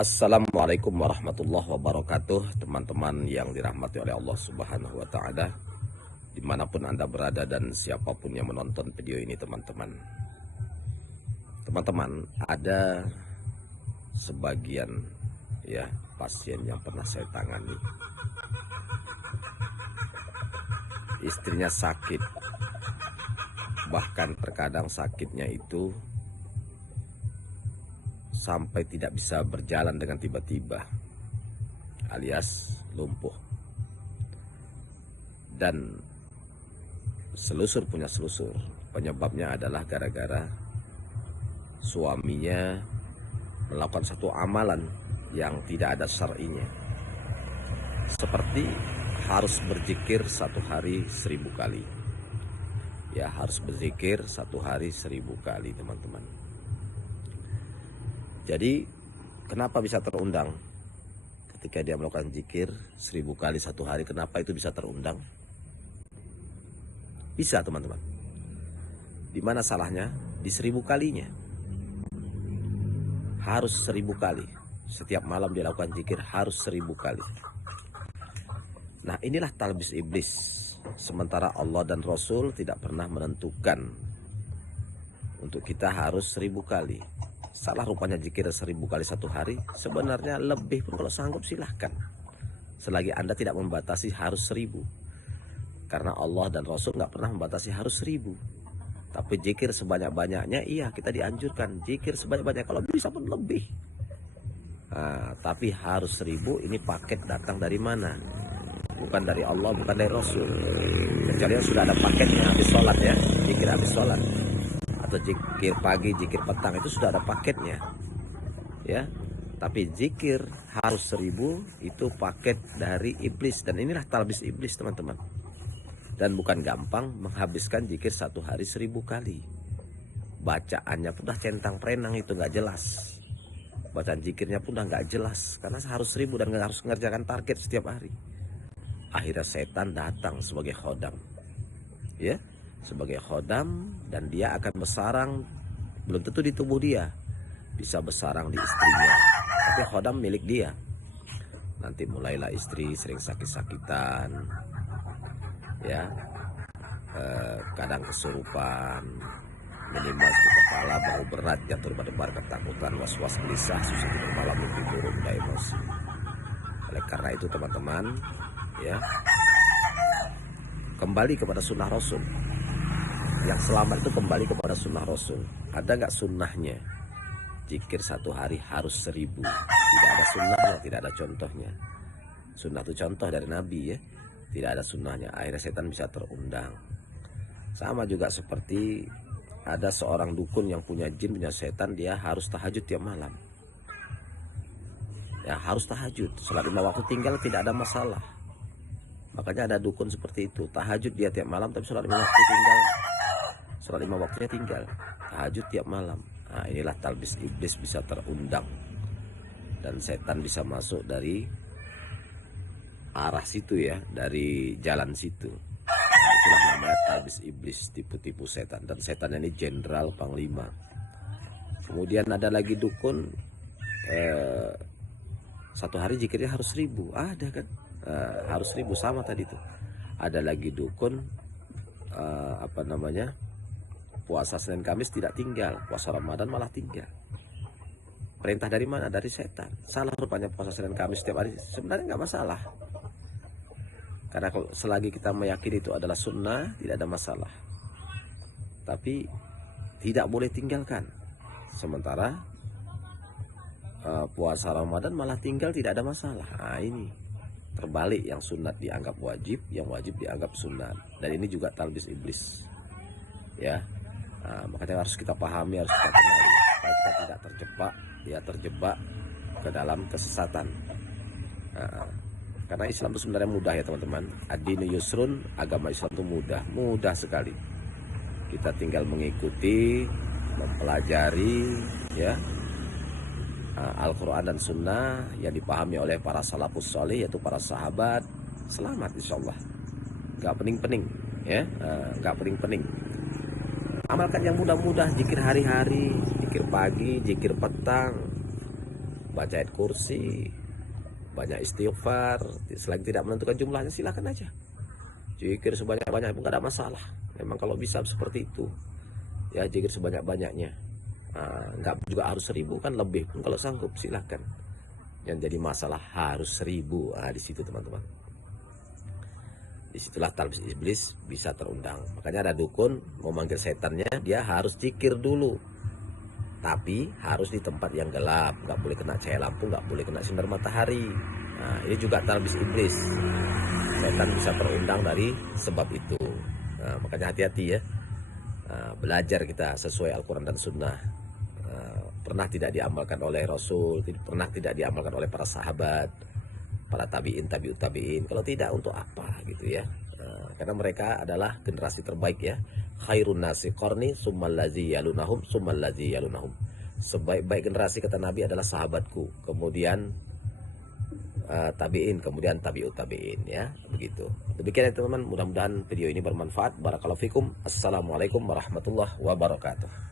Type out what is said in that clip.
Assalamualaikum warahmatullahi wabarakatuh, teman-teman yang dirahmati oleh Allah Subhanahu wa Ta'ala, dimanapun Anda berada dan siapapun yang menonton video ini. Teman-teman, ada sebagian pasien yang pernah saya tangani, istrinya sakit, bahkan terkadang sakitnya itu sampai tidak bisa berjalan dengan tiba-tiba, alias lumpuh. Dan selusur punya selusur, penyebabnya adalah gara-gara suaminya melakukan satu amalan yang tidak ada syar'inya, seperti harus berzikir satu hari 1000 kali. Ya, harus berzikir satu hari 1000 kali, teman-teman. Jadi kenapa bisa terundang ketika dia melakukan zikir 1000 kali satu hari? Kenapa itu bisa terundang? Bisa, teman-teman. Di mana salahnya? Di 1000 kalinya. Harus 1000 kali. Setiap malam dia lakukan zikir harus 1000 kali. Nah, inilah talbis iblis. Sementara Allah dan Rasul tidak pernah menentukan untuk kita harus 1000 kali. Salah rupanya zikir 1000 kali satu hari. Sebenarnya lebih pun kalau sanggup silahkan, selagi Anda tidak membatasi harus 1000. Karena Allah dan Rasul nggak pernah membatasi harus 1000. Tapi zikir sebanyak-banyaknya, iya, kita dianjurkan zikir sebanyak-banyaknya, kalau bisa pun lebih. Nah, tapi harus 1000 ini paket datang dari mana? Bukan dari Allah, bukan dari Rasul. Kecuali yang sudah ada paketnya habis sholat, ya, zikir habis sholat, atau zikir pagi, zikir petang, itu sudah ada paketnya, ya. Tapi zikir harus 1000 itu paket dari iblis, dan inilah talbis iblis, teman-teman. Dan bukan gampang menghabiskan zikir satu hari 1000 kali. Bacaannya pun udah centang perenang, itu nggak jelas. Bacaan zikirnya pun udah nggak jelas, karena harus 1000 dan nggak harus mengerjakan target setiap hari. Akhirnya setan datang sebagai khodam, ya, sebagai khodam, dan dia akan bersarang, belum tentu di tubuh dia, bisa bersarang di istrinya, tapi khodam milik dia. Nanti mulailah istri sering sakit-sakitan, ya, kadang kesurupan, minimal sakit kepala, bau berat, jatuh berdebar, ketakutan, was-was, gelisah, susah tidur malam, mimpi buruk, mudah emosi. Oleh karena itu, teman-teman, ya, kembali kepada sunnah Rasul. Yang selamat itu kembali kepada sunnah Rasul. Ada nggak sunnahnya? Zikir satu hari harus 1000. Tidak ada sunnahnya, tidak ada contohnya. Sunnah itu contoh dari Nabi, ya. Tidak ada sunnahnya. Akhirnya setan bisa terundang. Sama juga seperti ada seorang dukun yang punya jin, punya setan, dia harus tahajud tiap malam. Ya, harus tahajud. Salat 5 waktu tinggal, tidak ada masalah. Makanya ada dukun seperti itu, tahajud dia tiap malam, tapi sholat 5 waktu tinggal. Sholat 5 waktunya tinggal, tahajud tiap malam. Nah, inilah talbis iblis bisa terundang, dan setan bisa masuk dari arah situ, ya, dari jalan situ. Nah, itulah namanya talbis iblis, tipu-tipu setan. Dan setan ini jenderal panglima. Kemudian ada lagi dukun, satu hari zikirnya harus 1000, ada kan? Harus 1000 sama tadi tuh. Ada lagi dukun, puasa Senin Kamis tidak tinggal, puasa Ramadan malah tinggal. Perintah dari mana? Dari setan. Salah rupanya puasa Senin Kamis setiap hari. Sebenarnya nggak masalah, karena kalau selagi kita meyakini itu adalah sunnah, tidak ada masalah. Tapi tidak boleh tinggalkan. Sementara puasa Ramadan malah tinggal, tidak ada masalah. Nah, ini terbalik, yang sunat dianggap wajib, yang wajib dianggap sunat. Dan ini juga talbis iblis, ya. Nah, makanya harus kita pahami, harus kita kenali, supaya kita tidak terjebak ke dalam kesesatan. Nah, karena Islam itu sebenarnya mudah, ya, teman-teman. Ad-dinu yusrun, agama Islam itu mudah sekali. Kita tinggal mengikuti, mempelajari, ya, Al-Quran dan Sunnah yang dipahami oleh para salafus soleh, yaitu para sahabat. Selamat, insya Allah. Gak pening-pening, ya, gak pening-pening. Amalkan yang mudah-mudah, zikir hari-hari, zikir pagi, zikir petang. baca ayat kursi, banyak istighfar. Selain tidak menentukan jumlahnya, silakan aja. Zikir sebanyak-banyak, nggak ada masalah. Memang kalau bisa seperti itu, ya zikir sebanyak-banyaknya. Nggak juga harus 1000, kan lebih pun kalau sanggup silakan. Yang jadi masalah harus 1000. Di situ teman-teman. Disitulah talbis iblis bisa terundang. Makanya ada dukun mau manggil setannya, dia harus zikir dulu. Tapi harus di tempat yang gelap, nggak boleh kena cahaya lampu, nggak boleh kena sinar matahari. Ini juga talbis iblis. Setan bisa terundang dari sebab itu. Makanya hati-hati ya. Belajar kita sesuai Al-Quran dan Sunnah. Pernah tidak diamalkan oleh Rasul, pernah tidak diamalkan oleh para sahabat, para tabiin, tabiut tabiin. Kalau tidak, untuk apa gitu ya? Karena mereka adalah generasi terbaik ya. Khairun nasi qarni summal ladzi yalunahum summal ladzi yalunahum. Sebaik-baik generasi kata Nabi adalah sahabatku, kemudian tabiin, kemudian tabiut tabiin ya, begitu. Demikian ya teman-teman, mudah-mudahan video ini bermanfaat. Barakallahu fikum. Assalamualaikum warahmatullahi wabarakatuh.